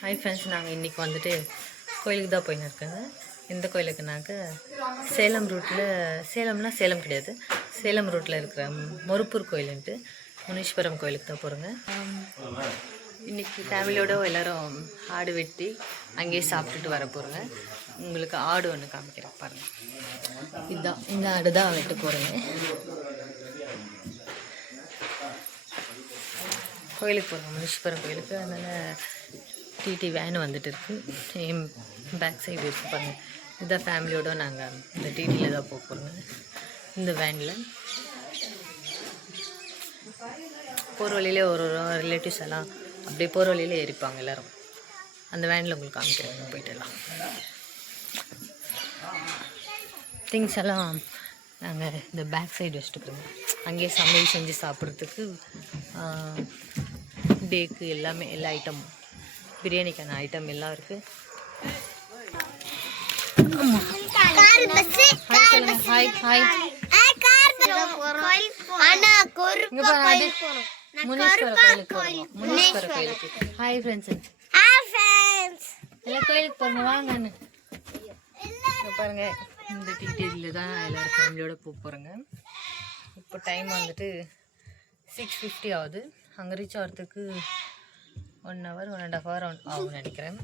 Hi friends, நாங்கள் இன்றைக்கி வந்துட்டு கோயிலுக்கு தான் போயின்னு இருக்கேங்க. எந்த கோயிலுக்குனாக்க சேலம் ரூட்டில், சேலம் கிடையாது, சேலம் ரூட்டில் இருக்கிற மொருப்பூர் கோயிலுன்ட்டு முனீஸ்வரம் கோயிலுக்கு தான் போகிறோங்க. இன்றைக்கி ஃபேமிலியோடு எல்லோரும் ஆடு வெட்டி அங்கேயே சாப்பிட்டுட்டு வர போகிறோங்க. உங்களுக்கு ஆடு ஒன்று காமிக்கிறேன் பாருங்கள். இதுதான் இந்த ஆடு தான் வெட்ட போகிறேங்க. கோயிலுக்கு போகிறோம், முனீஸ்வரம் கோயிலுக்கு. அதனால் டிடி வேன் வந்துட்டு இருக்குது. என் பேக் சைடு இருக்குது பாருங்கள். இதுதான் ஃபேமிலியோடு நாங்கள் இந்த டிடியில் தான் போக போகிறோங்க. இந்த வேனில் போகிற வழியிலே ஒரு ரிலேட்டிவ்ஸ் எல்லாம் அப்படியே போகிற வழியிலே ஏறிப்பாங்க எல்லோரும். அந்த வேனில் உங்களுக்கு காமிக்கிறேன், போயிட்டு எல்லாம் திங்ஸ் எல்லாம் நாங்கள் இந்த பேக் சைடு வச்சுட்டுக்கிறோங்க. அங்கேயே சமையல் செஞ்சு சாப்பிட்றதுக்கு டேக்கு எல்லாமே, எல்லா ஐட்டமும், பிரியாணிக்கான ஐட்டம் எல்லாம் இருக்குது. ஹாய் ஹாய் முனீஸ்வர கோயிலுக்கு ஹாய் ஃப்ரெண்ட்ஸ், எல்லா கோயிலுக்கு போகிறோம் வாங்க. பாருங்க, இந்த டிடியில் தான் எல்லோரும் ஃபேமிலியோடு போகிறோங்க. இப்போ டைம் வந்துட்டு 6:50 ஆகுது. அங்கே ரீச் ஆகிறதுக்கு 1 hour 1.5 hour ஆகும்னு நினைக்கிறேன்.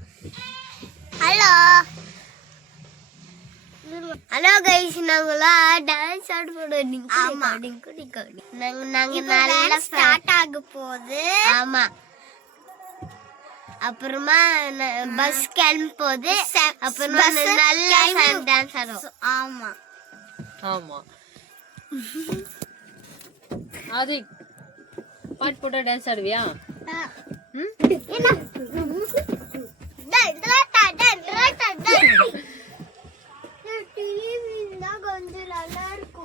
ஹலோ கைஸ், நாங்களாம் டான்ஸ் ஆட போறோம். ஆமா, நாங்க நல்லா ஸ்டார்ட் ஆக போகுது. ஆமா, அப்புறமா பஸ் கிளம்ப போகுது. அப்புறமா நல்லா டான்ஸ் ஆடுவோம். ஆமா ஆமா, அது பாட்டு போட்டா டான்ஸ் ஆடுவியா?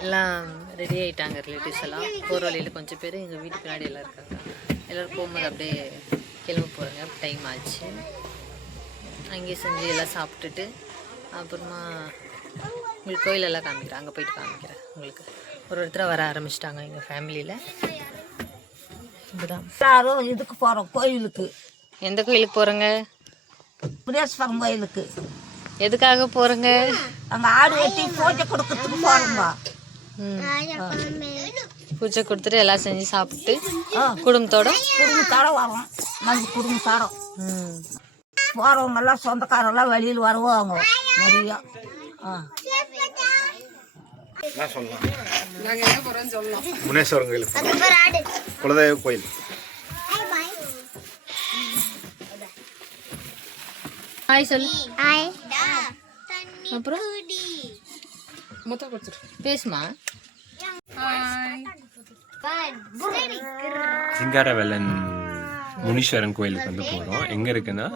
எல்லாம் ரெடி ஆகிட்டாங்க ரிலேட்டிவ்ஸ் எல்லாம். போகிற வழியில் கொஞ்சம் பேர் எங்கள் வீட்டுக்கு பின்னாடி எல்லாம் இருக்காங்க. எல்லோரும் போகும்போது அப்படியே கிளம்ப போகிறாங்க. டைம் ஆச்சு. அங்கேயே செஞ்சு எல்லாம் சாப்பிட்டுட்டு அப்புறமா உங்களுக்கு கோயிலெல்லாம் காமிக்கிறேன். அங்கே போயிட்டு காமிக்கிறேன் உங்களுக்கு. ஒருத்தராக வர ஆரம்பிச்சிட்டாங்க எங்கள் ஃபேமிலியில். இதுதான் எல்லாரும் இதுக்கு போகிறோம், கோயிலுக்கு. எந்த கோயிலுக்கு போகிறோங்க? முனீஸ்வரம் கோயிலுக்கு. எதுக்காக போகிறோங்க? அங்கே ஆடு வெட்டி பூஜை கொடுக்கறதுக்கு போகிறோங்க. பூஜை கொடுத்துட்டு எல்லாம் செஞ்சு சாப்பிட்டு குடும்பத்தோட வரோம். நாங்கள் குடும்பத்தோட போகிறவங்கெல்லாம் சொந்தக்காரெல்லாம் வெளியில் வருவாங்க நிறையா. முனீஸ்வரம் கோயில், குலதெய்வ கோயில். ஹாய் சொல்லு. ஹாய். அப்புறம் மொத்தம் கொடுத்துரு, பேசுமா. சிங்காரவேலன் முனீஸ்வரன் கோயிலுக்கு வந்து போகிறோம். எங்கே இருக்குன்னா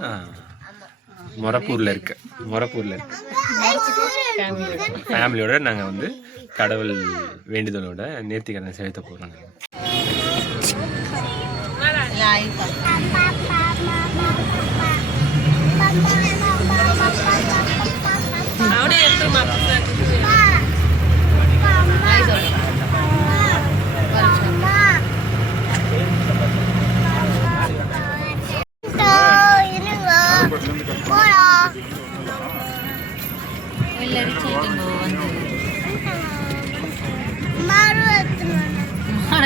மொரப்பூரில் இருக்கு. ஃபேமிலியோட நாங்கள் வந்து கடவுள் வேண்டுதலோட நேர்த்திக்கடனை செலுத்த போகிறோம்.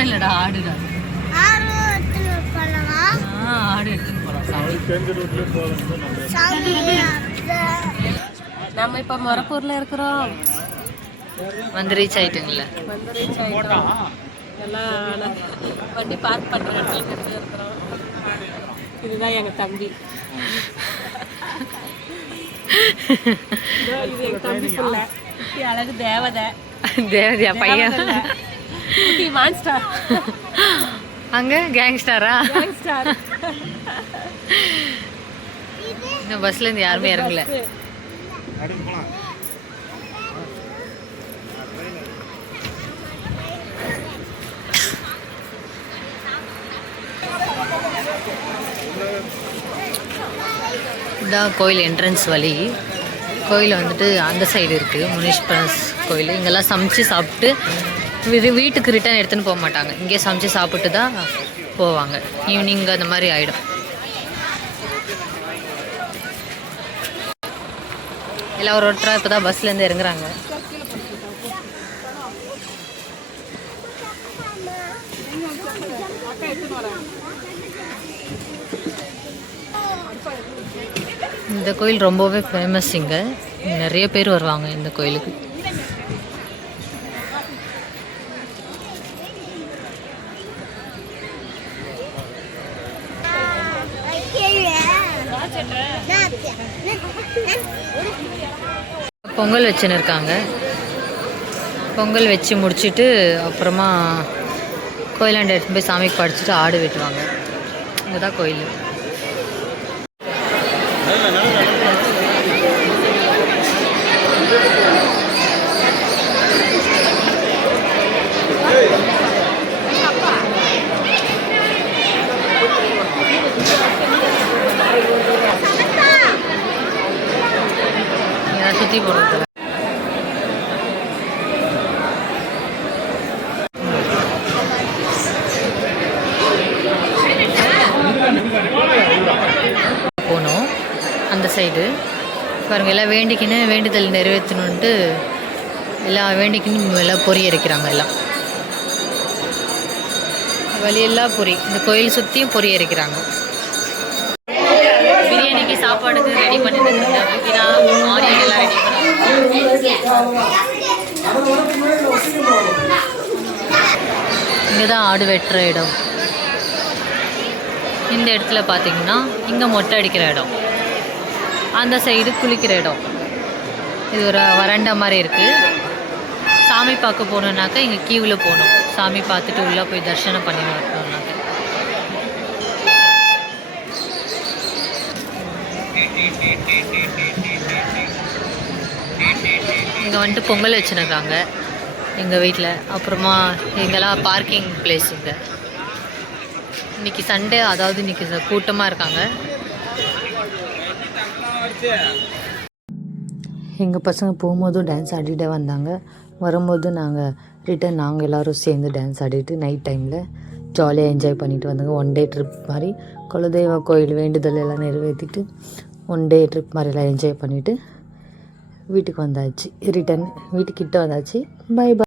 இல்லடா, ஆடுடா. ஆடு எடுத்துன்னு போகலாம். நம்ம இப்போ மொரப்பூரில் இருக்கிறோம். வந்து ரீச் ஆகிட்டுங்களா? வந்து ரீச் ஆகிட்டோம். எல்லாம் வண்டி பார்க் பண்ணுற இடத்துல இருக்கிறோம். இதுதான் எங்கள் தம்பி. இது எங்கள் தம்பி பிள்ளை. அழகு தேவதையா பையன். மான்ஸ்டார். அங்கே கேங்ஸ்டாரா? கேங்ஸ்டார். இந்த பஸ்லேருந்து யாருமே இறங்கல. இதான் கோயில் என்ட்ரன்ஸ் வழி. கோயில் வந்துட்டு அந்த சைடு இருக்குது, முனீஸ்வரன் கோயில். இங்கெல்லாம் சமைச்சு சாப்பிட்டு வீட்டுக்கு ரிட்டர்ன் எடுத்துன்னு போக மாட்டாங்க. இங்கே சமைச்சு சாப்பிட்டு தான் போவாங்க. ஈவினிங் அந்த மாதிரி ஆகிடும். எல்லாம் ஒரு ஒருத்தராக இப்போ தான் பஸ்லேருந்து இறங்குறாங்க. இந்த கோயில் ரொம்பவே ஃபேமஸ். இங்கே நிறைய பேர் வருவாங்க இந்த கோயிலுக்கு. பொங்கல் வச்சுன்னு இருக்காங்க. பொங்கல் வச்சு முடிச்சுட்டு அப்புறமா கோயிலாண்ட எடுத்துன்னு போய் சாமிக்கு படிச்சுட்டு ஆடு வெட்டுவாங்க. இங்கே தான் கோயில். சுற்றி போடுறது போனோம். அந்த சைடு பாருங்க, எல்லாம் வேண்டிக்கின்னு வேண்டுதல் நிறைவேற்றணுன்ட்டு எல்லாம் வேண்டிக்கின்னு எல்லாம் பொறி எரிக்கிறாங்க. எல்லாம் வழியெல்லாம் பொறி, இந்த கோயில் சுற்றியும் பொறி எரிக்கிறாங்க. பிரியாணிக்கு சாப்பாடுக்கு ரெடி பண்ணிட்டு இருக்காங்க. புதினா ஆனியன் எல்லாம் ரெடி பண்ணி இங்கே தான் ஆடு வெட்டுற இடம். இந்த இடத்துல பார்த்தீங்கன்னா இங்கே மொட்டை அடிக்கிற இடம், அந்த சைடு குளிக்கிற இடம். இது ஒரு வறண்டா மாதிரி இருக்குது. சாமி பார்க்க போகணுன்னாக்கா இங்கே கியூவில் போகணும். சாமி பார்த்துட்டு உள்ளே போய் தரிசனம் பண்ணி வரணும்னாக்க. இங்கே வந்துட்டு பொங்கல் வச்சுருக்காங்க எங்கள் வீட்டில். அப்புறமா இங்கெல்லாம் பார்க்கிங் பிளேஸ். இங்கே இன்றைக்கி சண்டே, அதாவது இன்றைக்கி கூட்டமாக இருக்காங்க. எங்கள் பசங்க போகும்போதும் டான்ஸ் ஆடிட்டே வந்தாங்க. வரும்போது நாங்கள் எல்லோரும் சேர்ந்து டான்ஸ் ஆடிட்டு நைட் டைமில் ஜாலியாக என்ஜாய் பண்ணிட்டு வந்தாங்க. ஒன் டே ட்ரிப் மாதிரி குலதெய்வ கோயில் வேண்டுதல் எல்லாம் நிறைவேற்றிட்டு ஒன் டே ட்ரிப் மாதிரிலாம் என்ஜாய் பண்ணிவிட்டு வீட்டுக்கு வந்தாச்சு. ரிட்டன் வீட்டுக்கிட்ட வந்தாச்சு. Bye by.